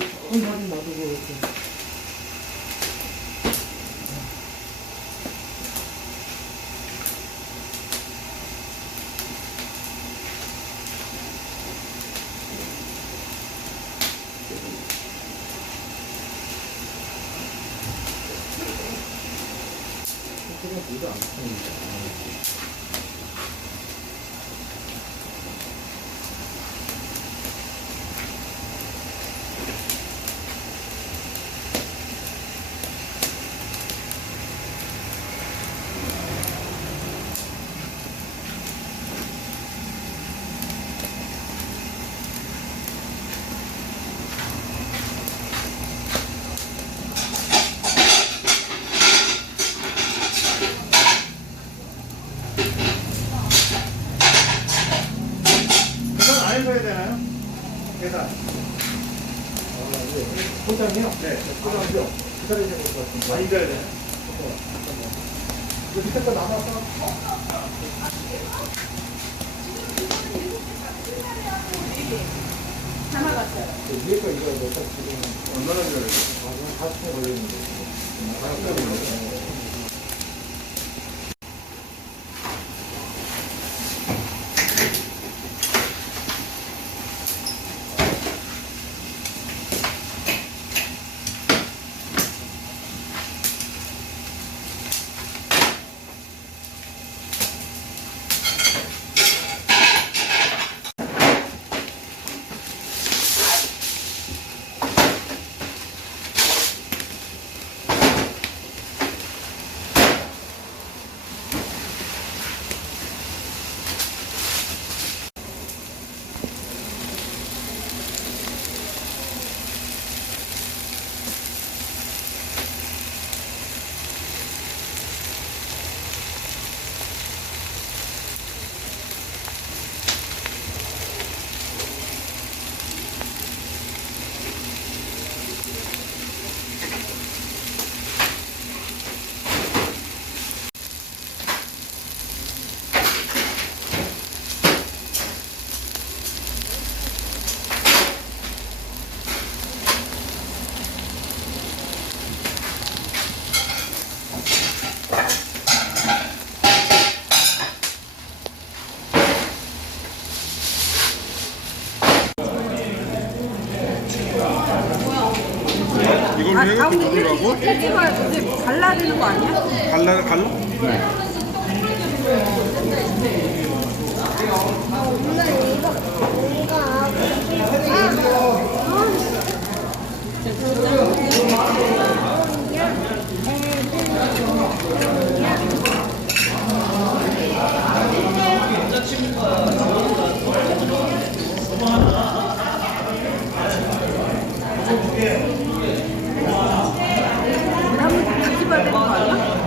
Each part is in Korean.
조금 사진 놔두고 이렇게. 물도 안 푸니까. 해야 되나요? 계산. 포장이요? 네. 포장이요. 기다려야 될 것 같은데. 많이 줘야 되나요? 이거 밑에 거 남았어? 다 나갔어요. 위에 거 이거 몇장 지금 얼마나 줘야 돼요? 그냥 40분 걸리는데. 이걸 왜 이렇게 부르라고? 폐지가 이제 갈라야 되는 거 아니야? 갈라? 엄마 이거 뭔가 하고 한번 뒤집어야 되는 거 아니야?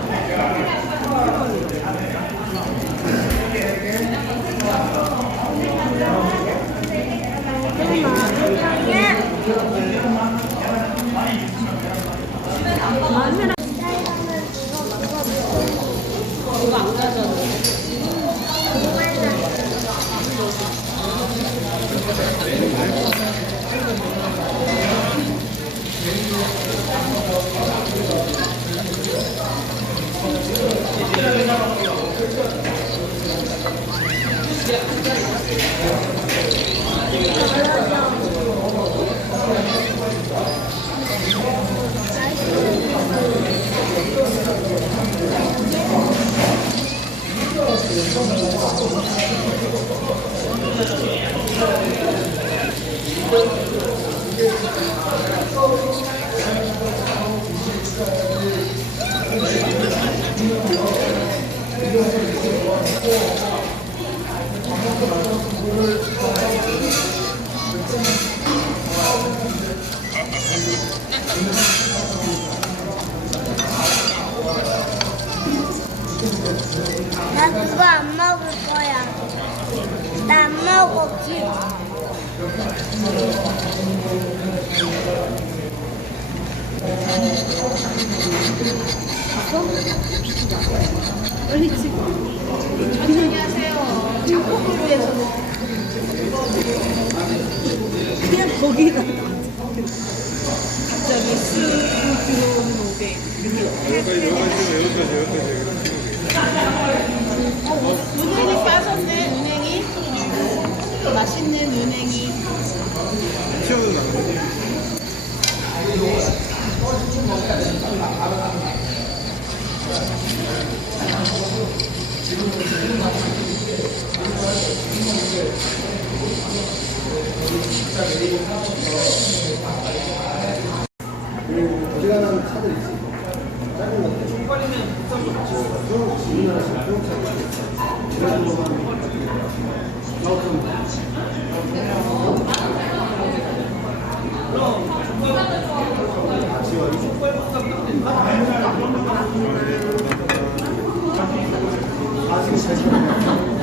이거 안 가져왔는데. 나 그거 안 먹을 거야. 나 안 먹어. 빨리 찍어. 천천히 하세요. 작곡을 위해서. 그냥 거기다. 은행이 빠졌네, 은행이. 맛있는 은행이. 튀어도 나가네. 어지간한 차들 있지. 작은 것들. 우리나라 중국 차들. 이런 것만 지금 잘